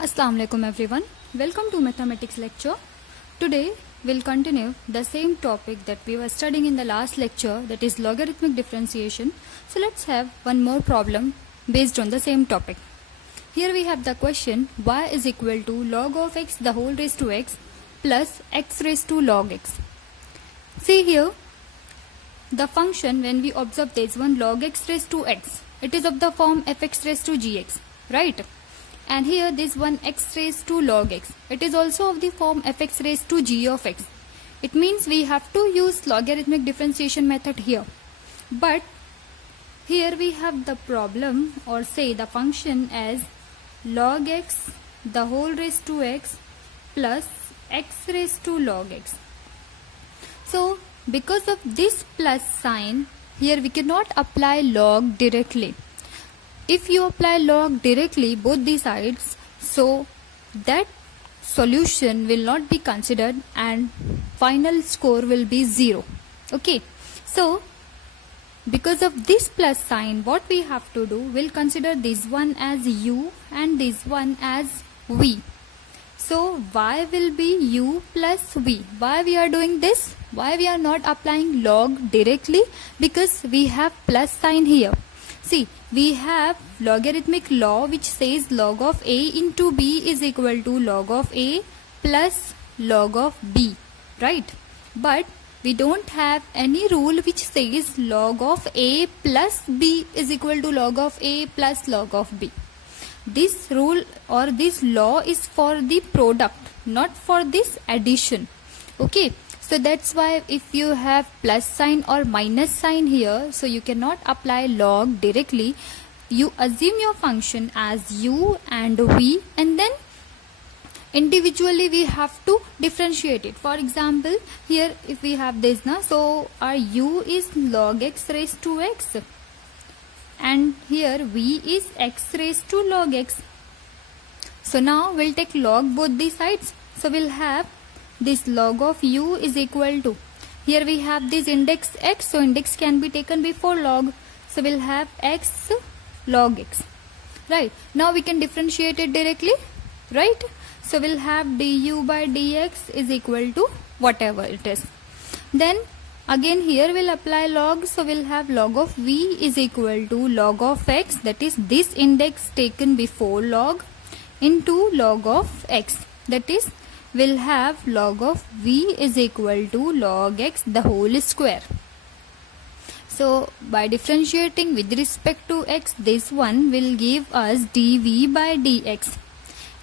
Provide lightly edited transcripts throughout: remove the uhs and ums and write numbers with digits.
Assalamu alaikum everyone. Welcome to mathematics lecture. Today we'll continue the same topic that we were studying in the last lecture, that is logarithmic differentiation. So let's have one more problem based on the same topic. Here we have the question y is equal to log of x the whole raised to x plus x raised to log x. See here, the function, when we observe this one log x raised to x, it is of the form fx raised to gx, right? And here this one x raised to log x, it is also of the form fx raised to g of x. It means we have to use logarithmic differentiation method here. But here we have the problem, or say the function as log x the whole raised to x plus x raised to log x. So because of this plus sign, here we cannot apply log directly. If you apply log directly both the sides, so that solution will not be considered and final score will be 0. Okay, so because of this plus sign, what we have to do, we'll consider this one as u and this one as v. So y will be u plus v. Why we are doing this? Why we are not applying log directly? Because we have plus sign here. See, we have logarithmic law which says log of a into b is equal to log of a plus log of b, right? But we don't have any rule which says log of a plus b is equal to log of a plus log of b. This rule or this law is for the product, not for this addition. Okay, so that's why if you have plus sign or minus sign here, so you cannot apply log directly. You assume your function as u and v, and then individually we have to differentiate it. For example, here if we have this now, so our u is log x raised to x, and here v is x raised to log x. So now we'll take log both the sides. So we'll have this log of u is equal to, here we have this index x, so index can be taken before log, so we'll have x log x, right? Now we can differentiate it directly, right? So we'll have du by dx is equal to whatever it is. Then again here we'll apply log, so we'll have log of v is equal to log of x, that is this index taken before log, into log of x, that is we'll have log of v is equal to log x the whole square. So by differentiating with respect to x, this one will give us dv by dx.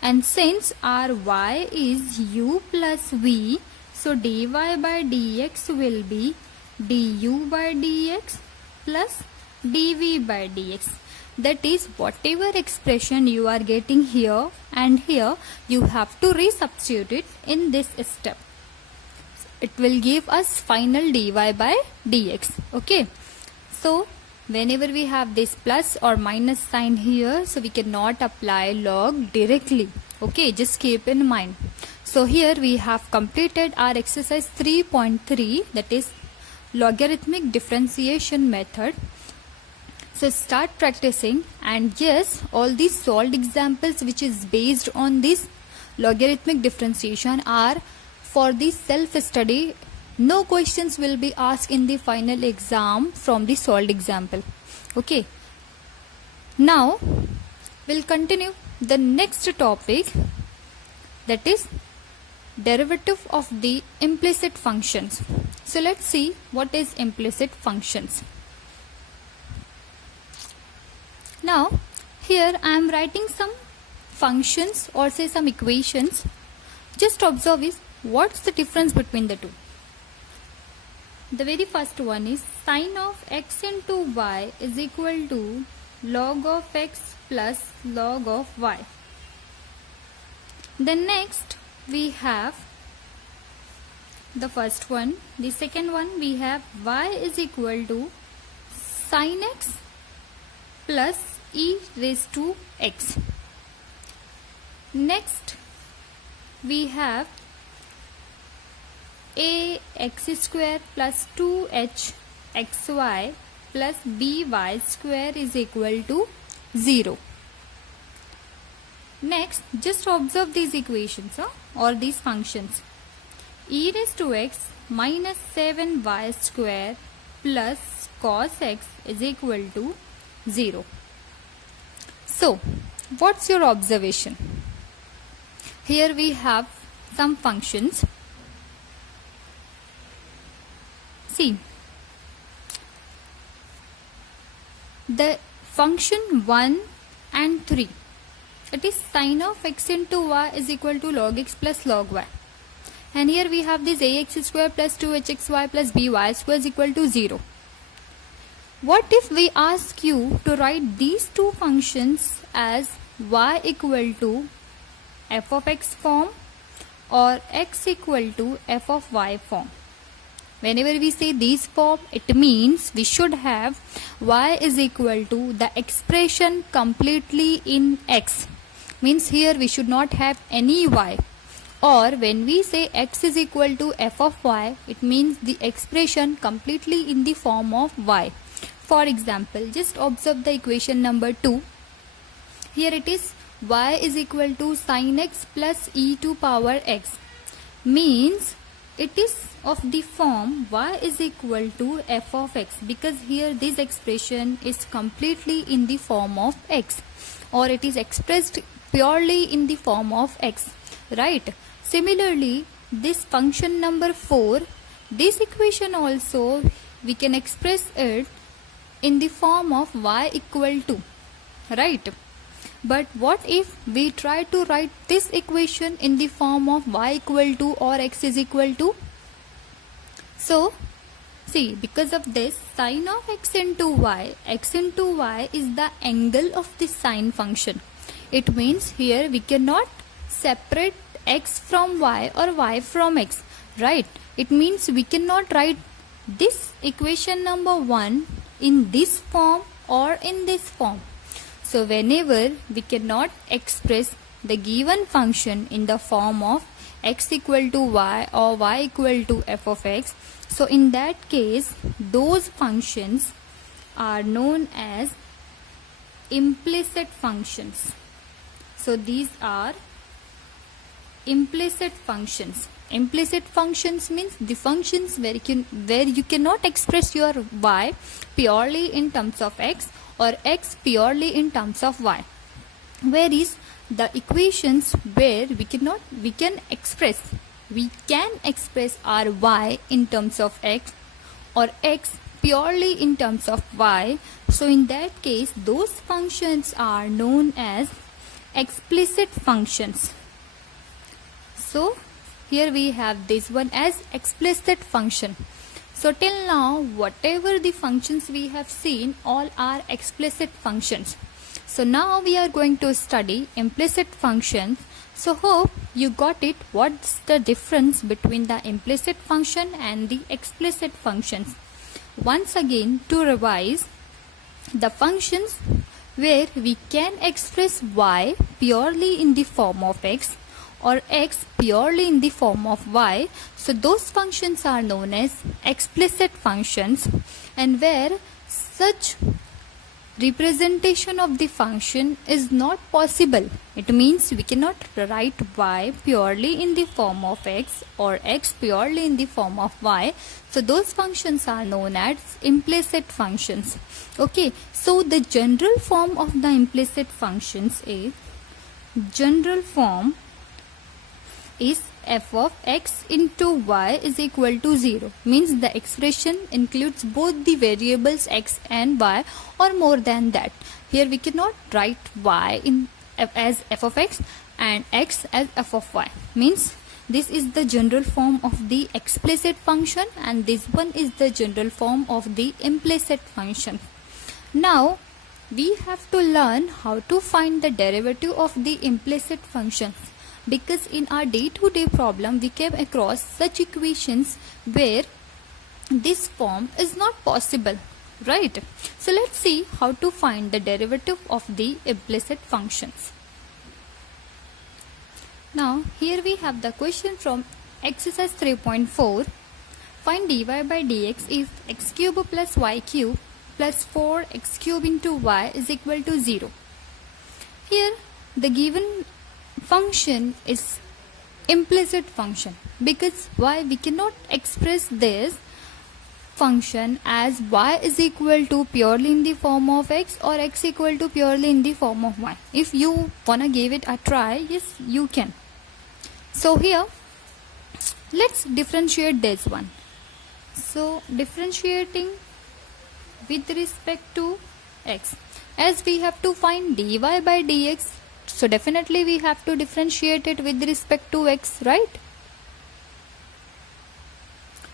And since our y is u plus v, so dy by dx will be du by dx plus dv by dx. That is, whatever expression you are getting here and here, you have to resubstitute it in this step. It will give us final dy by dx. Okay. So whenever we have this plus or minus sign here, so we cannot apply log directly. Okay, just keep in mind. So here we have completed our exercise 3.3, that is logarithmic differentiation method. So start practicing, and yes, all these solved examples which is based on this logarithmic differentiation are for the self-study. No questions will be asked in the final exam from the solved example. Okay. Now we'll continue the next topic, that is derivative of the implicit functions. So let's see what is implicit functions. Now here I am writing some functions or say some equations. Just observe is what's the difference between the two. The very first one is sine of x into y is equal to log of x plus log of y. Then next we have the first one. The second one we have y is equal to sine x plus e raised to x. Next we have a x square plus 2h xy plus by square is equal to 0. Next, just observe these equations or these functions. E raised to x minus 7y square plus cos x is equal to 0. So, what's your observation? Here we have some functions. See, the function 1 and 3, it is sine of x into y is equal to log x plus log y. And here we have this ax square plus 2hxy plus by square is equal to 0. What if we ask you to write these two functions as y equal to f of x form or x equal to f of y form? Whenever we say these form, it means we should have y is equal to the expression completely in x. Means here we should not have any y. Or when we say x is equal to f of y, it means the expression completely in the form of y. For example, just observe the equation number 2. Here it is y is equal to sin x plus e to power x. Means it is of the form y is equal to f of x, because here this expression is completely in the form of x, or it is expressed purely in the form of x, right? Similarly, this function number 4, this equation also we can express it in the form of y equal to, right? But what if we try to write this equation in the form of y equal to or x is equal to? So, see, because of this, sine of x into y is the angle of the sine function. It means here we cannot separate x from y or y from x, right? It means we cannot write this equation number 1 in this form or in this form. So whenever we cannot express the given function in the form of x equal to y or y equal to f of x, so in that case those functions are known as implicit functions. So these are implicit functions. Implicit functions means the functions where you cannot express your y purely in terms of x or x purely in terms of y. Whereas the equations where we can express our y in terms of x or x purely in terms of y. So in that case those functions are known as explicit functions. So here we have this one as explicit function. So till now whatever the functions we have seen, all are explicit functions. So now we are going to study implicit functions. So hope you got it, what's the difference between the implicit function and the explicit functions. Once again, to revise, the functions where we can express y purely in the form of x or x purely in the form of y, so those functions are known as explicit functions. And where such representation of the function is not possible, it means we cannot write y purely in the form of x or x purely in the form of y, so those functions are known as implicit functions. Okay, so the general form of the implicit functions is f of x into y is equal to 0. Means the expression includes both the variables x and y or more than that. Here we cannot write y as f of x and x as f of y. Means this is the general form of the explicit function and this one is the general form of the implicit function. Now we have to learn how to find the derivative of the implicit functions, because in our day-to-day problem we came across such equations where this form is not possible, right? So let's see how to find the derivative of the implicit functions. Now here we have the question from exercise 3.4. Find dy by dx if x cube plus y cube plus 4x cube into y is equal to 0. Here the given function is implicit function. Because why? We cannot express this function as y is equal to purely in the form of x or x equal to purely in the form of y. If you wanna give it a try, yes, you can. So here, let's differentiate this one. So differentiating with respect to x, as we have to find dy by dx, so definitely we have to differentiate it with respect to x, right?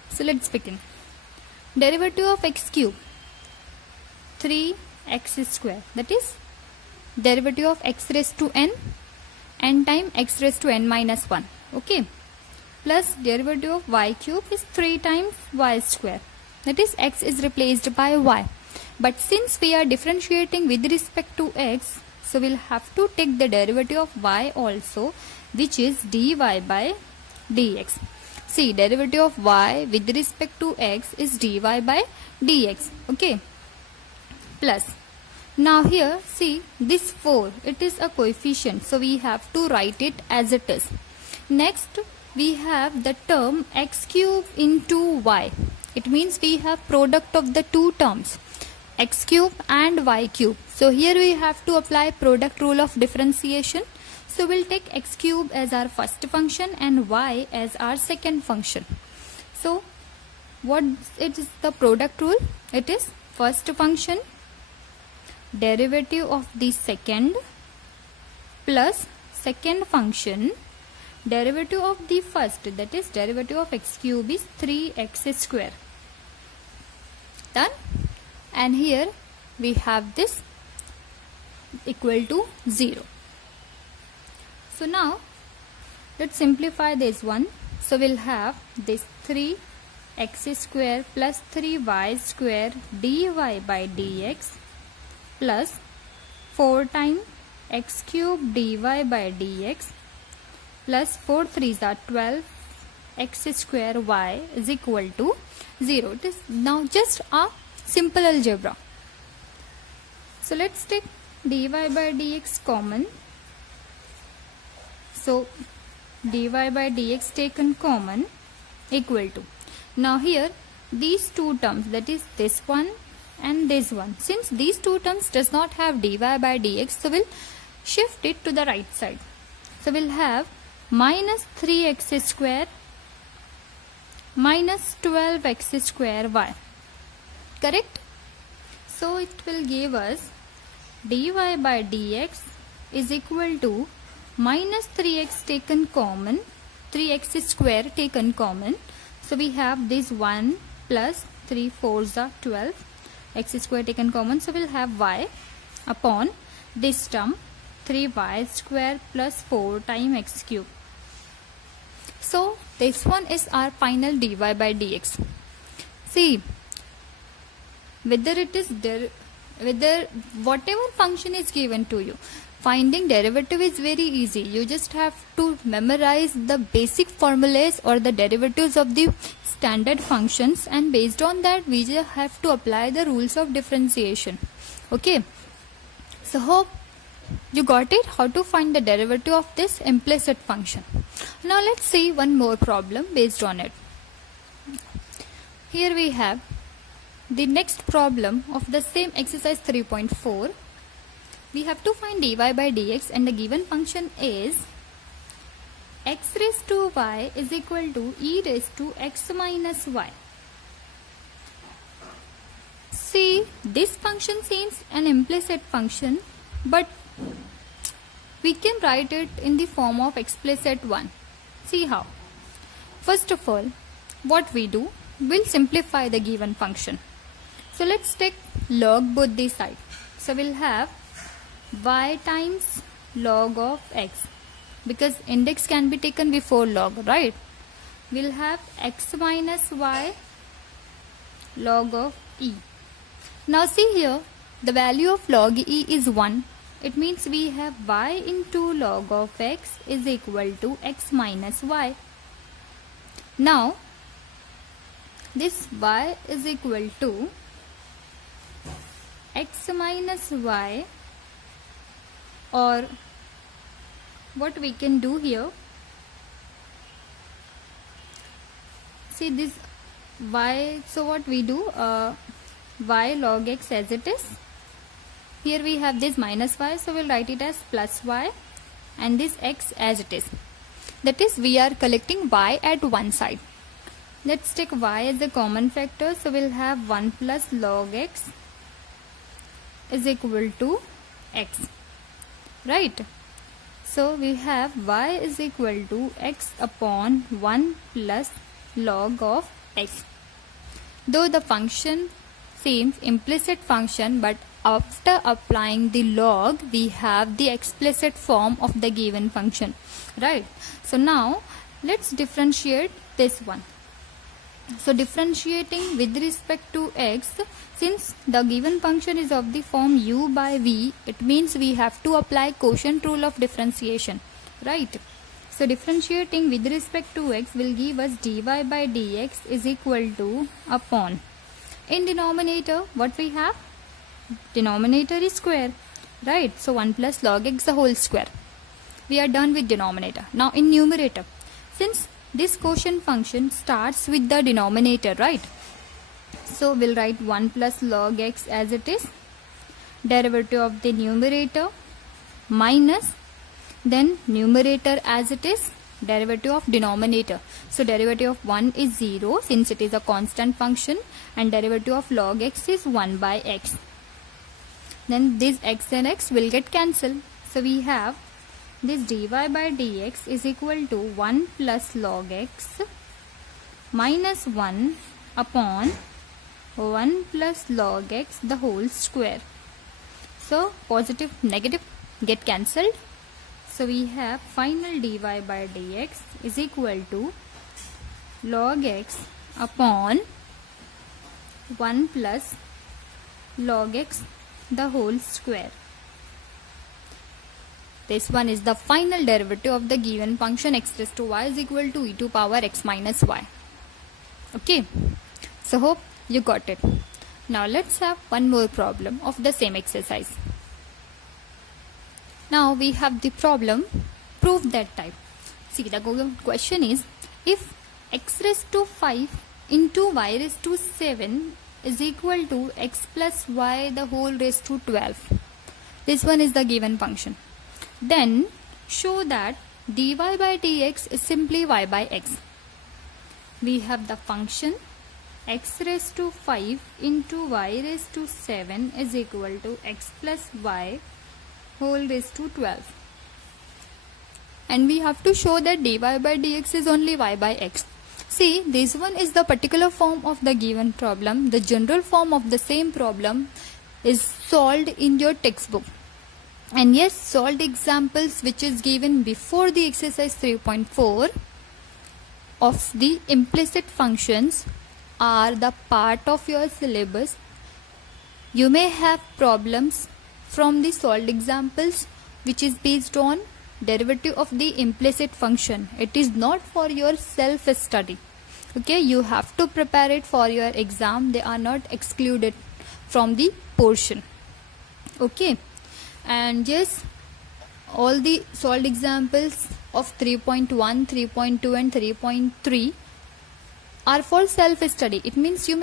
So let's begin. Derivative of x cube, 3x square, that is derivative of x raised to n time x raised to n minus 1, okay, plus derivative of y cube is 3 times y square, that is x is replaced by y. But since we are differentiating with respect to x, so we'll have to take the derivative of y also, which is dy by dx. See, derivative of y with respect to x is dy by dx, okay, plus, now here see this 4, it is a coefficient, so we have to write it as it is. Next we have the term x cube into y, it means we have product of the two terms x cube and y cube. So here we have to apply product rule of differentiation. So we'll take x cube as our first function and y as our second function. So what is the product rule? It is first function derivative of the second plus second function derivative of the first, that is derivative of x cube is 3x square. Done? And here we have this equal to 0. So now let's simplify this one. So we'll have this 3x square plus 3y square dy by dx plus 4 times x cube dy by dx plus 4 3s are 12 x square y is equal to 0. It is now just a simple algebra. So let's take dy by dx common. So dy by dx taken common equal to, now here these two terms, that is this one and this one, since these two terms does not have dy by dx, so we'll shift it to the right side. So we'll have minus 3x square minus 12x square y, correct? So it will give us dy by dx is equal to minus 3x taken common, 3x square taken common. So we have this 1 plus 3 4s are 12 x square taken common. So we'll have y upon this term 3y square plus 4 times x cube. So this one is our final dy by dx. See, whether it is whether whatever function is given to you, finding derivative is very easy. You just have to memorize the basic formulas or the derivatives of the standard functions, and based on that we just have to apply the rules of differentiation. Okay, so hope you got it, how to find the derivative of this implicit function. Now let's see one more problem based on it. Here we have the next problem of the same exercise 3.4. We have to find dy by dx, and the given function is x raised to y is equal to e raised to x minus y. See, this function seems an implicit function, but we can write it in the form of explicit one. See how? First of all, what we do, we'll simplify the given function. So let's take log both the sides. So we'll have y times log of x, because index can be taken before log, right? We'll have x minus y log of e. Now see here, the value of log e is 1. It means we have y into log of x is equal to x minus y. Now this y is equal to x minus y, or what we can do here, see this y, so what we do, y log x as it is. Here we have this minus y, so we'll write it as plus y, and this x as it is. That is, we are collecting y at one side. Let's take y as a common factor, so we'll have 1 plus log x is equal to x, right? So we have y is equal to x upon 1 plus log of x. Though the function seems implicit function, but after applying the log we have the explicit form of the given function, right? So now let's differentiate this one. So differentiating with respect to x, since the given function is of the form u by v, it means we have to apply quotient rule of differentiation, right? So differentiating with respect to x will give us dy by dx is equal to upon, in denominator what we have, denominator is square, right? So 1 plus log x the whole square. We are done with denominator. Now in numerator, since this quotient function starts with the denominator, right? So we'll write 1 plus log x as it is, derivative of the numerator minus, then numerator as it is, derivative of denominator. So derivative of 1 is 0 since it is a constant function, and derivative of log x is 1 by x. Then this x and x will get cancelled. So we have this dy by dx is equal to 1 plus log x minus 1 upon 1 plus log x the whole square. So positive negative get cancelled. So we have final dy by dx is equal to log x upon 1 plus log x the whole square. This one is the final derivative of the given function x raised to y is equal to e to power x minus y. Okay, so hope you got it. Now let's have one more problem of the same exercise. Now we have the problem, prove that type. See, the question is, if x raised to 5 into y raised to 7 is equal to x plus y the whole raised to 12. This one is the given function. Then show that dy by dx is simply y by x. We have the function x raised to 5 into y raised to 7 is equal to x plus y whole raised to 12. And we have to show that dy by dx is only y by x. See, this one is the particular form of the given problem. The general form of the same problem is solved in your textbook. And yes, solved examples which is given before the exercise 3.4 of the implicit functions are the part of your syllabus. You may have problems from the solved examples which is based on derivative of the implicit function. It is not for your self study. Okay, you have to prepare it for your exam. They are not excluded from the portion. Okay, and yes, all the solved examples of 3.1, 3.2 and 3.3 are for self study. It means you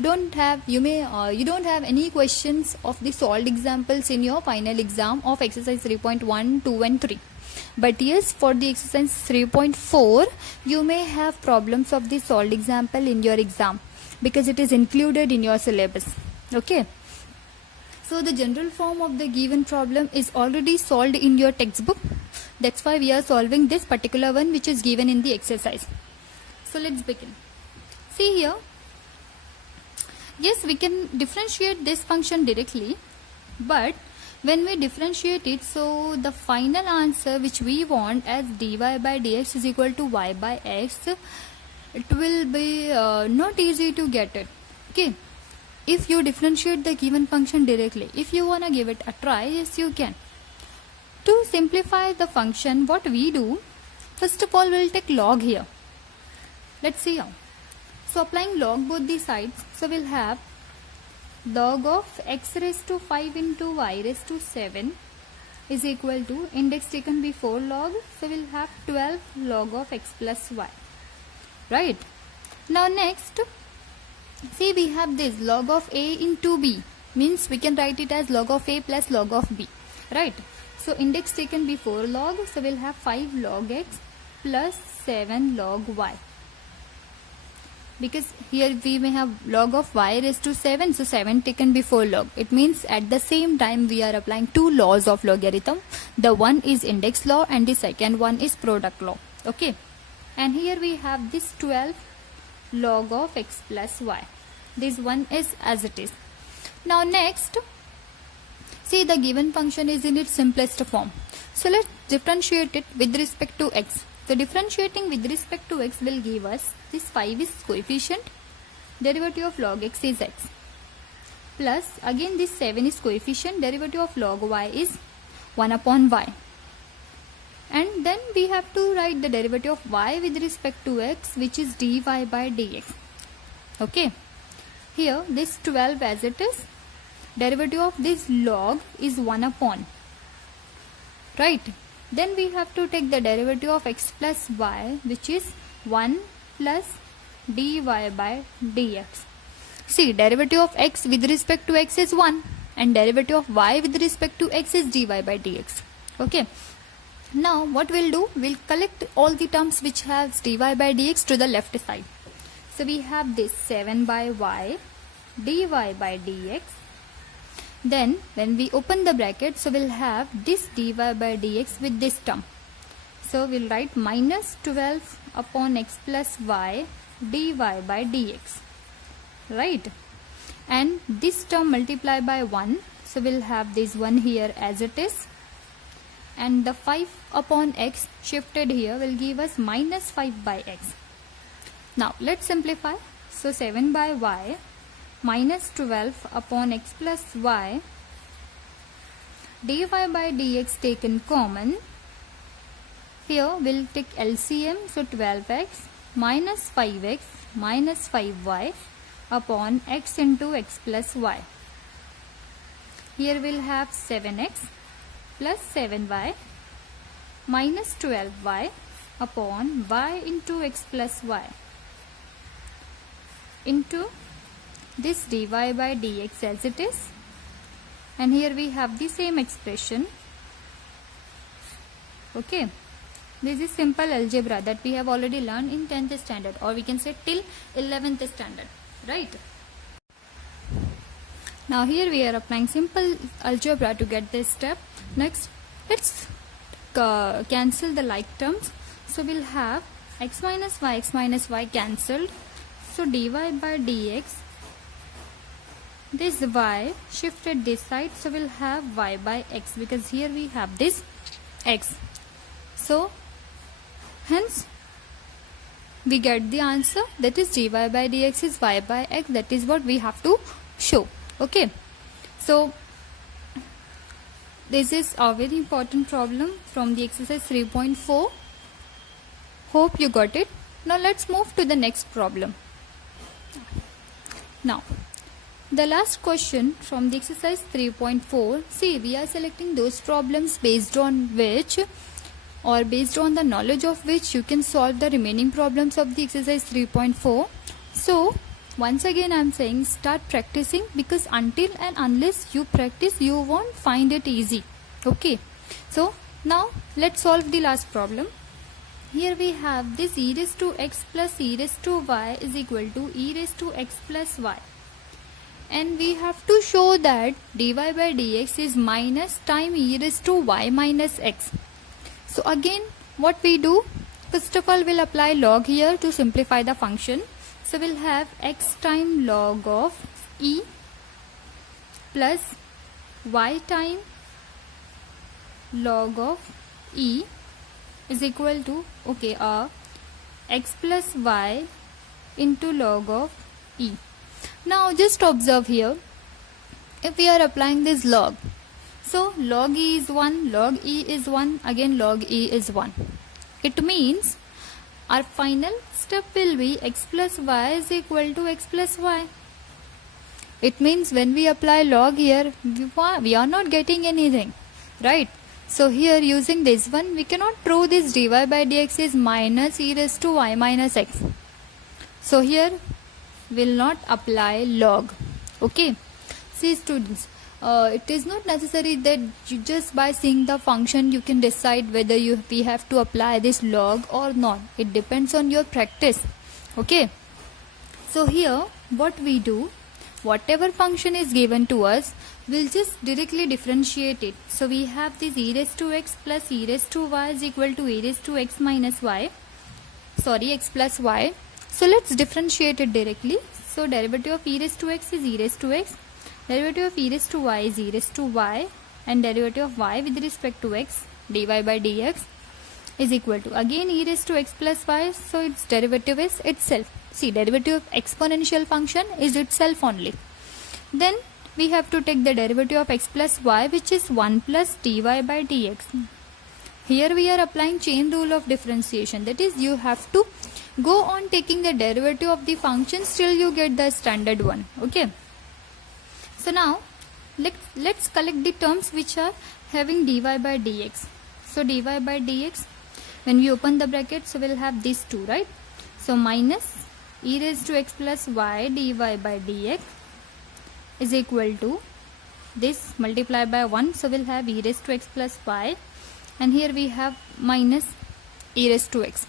don't have any questions of the solved examples in your final exam of exercise 3.1, 2 and 3. But yes, for the exercise 3.4 you may have problems of the solved example in your exam because it is included in your syllabus. Okay, so the general form of the given problem is already solved in your textbook. That's why we are solving this particular one which is given in the exercise. So let's begin. See here, yes, we can differentiate this function directly, but when we differentiate it, so the final answer which we want as dy by dx is equal to y by x, it will be not easy to get it. Okay, if you differentiate the given function directly, if you want to give it a try, yes you can. To simplify the function, what we do, first of all we'll take log here. Let's see how. So applying log both the sides, so we'll have log of x raised to 5 into y raised to 7 is equal to index taken before log, so we'll have 12 log of x plus y, right? Now next, see, we have this log of a into b, means we can write it as log of a plus log of b, right? So index taken before log, so we'll have 5 log x plus 7 log y, because here we may have log of y raised to 7, so 7 taken before log. It means at the same time we are applying two laws of logarithm. The one is index law and the second one is product law. Okay, and here we have this 12 log of x plus y. This one is as it is. Now next, see, the given function is in its simplest form. So let's differentiate it with respect to x. So differentiating with respect to x will give us this 5 is coefficient, derivative of log x is x, plus again this 7 is coefficient, derivative of log y is 1 upon y, and then we have to write the derivative of y with respect to x, which is dy by dx. Okay, here this 12 as it is, derivative of this log is 1 upon, right? Then we have to take the derivative of x plus y, which is 1 plus dy by dx. See, derivative of x with respect to x is 1 and derivative of y with respect to x is dy by dx. Okay, now what we'll do, we'll collect all the terms which have dy by dx to the left side. So we have this 7 by y dy by dx. Then when we open the bracket, so we'll have this dy by dx with this term. So we'll write minus 12 upon x plus y dy by dx, right? And this term multiplied by 1, so we'll have this one here as it is, and the 5 upon x shifted here will give us minus 5 by x. Now let's simplify. So 7 by y minus 12 upon x plus y dy by dx taken common. Here we'll take LCM, so 12x minus 5x minus 5y upon x into x plus y. Here we'll have 7x plus 7y minus 12y upon y into x plus y into this dy by dx as it is, and here we have the same expression. Okay, this is simple algebra that we have already learned in 10th standard, or we can say till 11th standard, right? Now here we are applying simple algebra to get this step. Next, let's cancel the like terms. So we'll have x minus y cancelled. So dy by dx, this y shifted this side, so we'll have y by x, because here we have this x. So hence we get the answer, that is dy by dx is y by x. That is what we have to show. Okay, so this is a very important problem from the exercise 3.4. Hope you got it. Now let's move to the next problem. Now the last question from the exercise 3.4. See, we are selecting those problems based on which, or based on the knowledge of which, you can solve the remaining problems of the exercise 3.4. So once again I am saying, start practicing, because until and unless you practice, you won't find it easy. Okay, so now let's solve the last problem. Here we have this e raised to x plus e raised to y is equal to e raised to x plus y, and we have to show that dy by dx is minus time e raised to y minus x. So again what we do, first of all we'll apply log here to simplify the function. So we'll have x time log of e plus y time log of e is equal to, okay, x plus y into log of e. Now just observe here, if we are applying this log, so log e is 1, log e is 1, again log e is 1. It means our final step will be x plus y is equal to x plus y. It means when we apply log here, we are not getting anything, right? So here using this one, we cannot prove this dy by dx is minus e raised to y minus x. So here will not apply log. Okay. See students, it is not necessary that you just by seeing the function you can decide whether we have to apply this log or not. It depends on your practice. Okay. So here what we do, whatever function is given to us, we'll just directly differentiate it. So we have this e raised to x plus e raised to y is equal to e raised to x minus y. Sorry, x plus y. So let's differentiate it directly. So derivative of e raised to x is e raised to x. Derivative of e raised to y is e raised to y. And derivative of y with respect to x, dy by dx, is equal to again e raised to x plus y. So its derivative is itself. See, derivative of exponential function is itself only. Then we have to take the derivative of x plus y, which is 1 plus dy by dx. Here we are applying chain rule of differentiation. That is, you have to go on taking the derivative of the function till you get the standard one. Okay. So now let's collect the terms which are having dy by dx. So dy by dx, when we open the bracket, so we'll have these two, right? So minus e raised to x plus y dy by dx is equal to this multiplied by 1. So we'll have e raised to x plus y, and here we have minus e raised to x.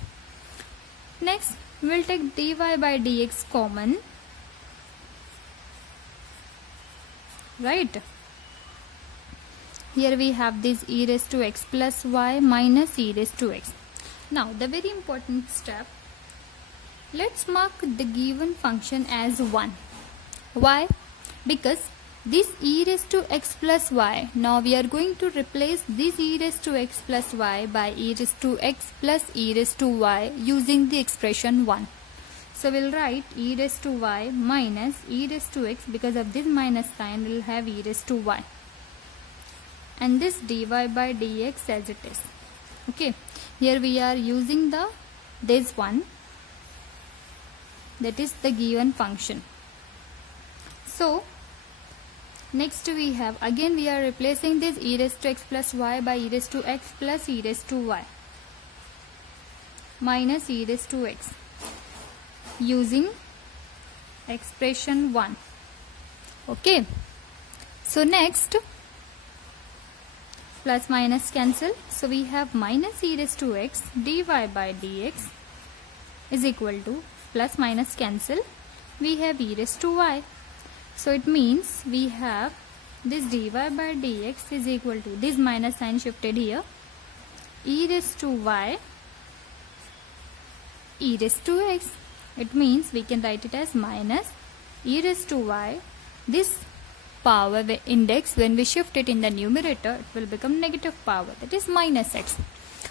Next we'll take dy by dx common, right? Here we have this e raised to x plus y minus e raised to x. Now the very important step, let's mark the given function as 1. Why? Because this e raised to x plus y, now we are going to replace this e raised to x plus y by e raised to x plus e raised to y using the expression 1. So we'll write e raised to y minus e raised to x, because of this minus sign we'll have e raised to y, and this dy by dx as it is. Okay, here we are using this one, that is the given function. So next we have, again we are replacing this e raised to x plus y by e raised to x plus e raised to y minus e raised to x using expression 1. Okay. So next, plus minus cancel. So we have minus e raised to x dy by dx is equal to plus minus cancel. We have e raised to y. So it means we have this dy by dx is equal to this minus sign shifted here, e raised to y e raised to x. It means we can write it as minus e raised to y. This power index, when we shift it in the numerator, it will become negative power, that is minus x.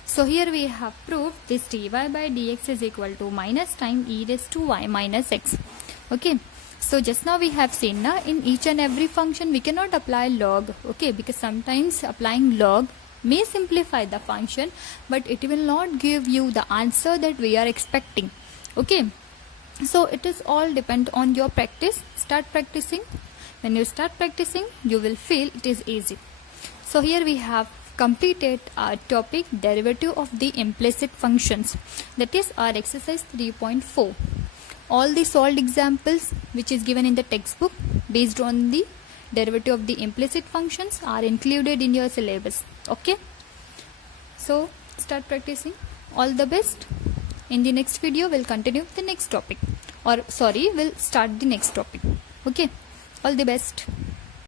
So here we have proved this dy by dx is equal to minus time e raised to y minus x. Okay. So just now we have seen in each and every function we cannot apply log. Okay, because sometimes applying log may simplify the function, but it will not give you the answer that we are expecting. Okay. So it is all depend on your practice. Start practicing. When you start practicing, you will feel it is easy. So here we have completed our topic derivative of the implicit functions, that is our exercise 3.4. All the solved examples which is given in the textbook based on the derivative of the implicit functions are included in your syllabus. Okay. So start practicing. All the best. In the next video we'll continue the next topic, or sorry, we'll start the next topic. Okay, all the best.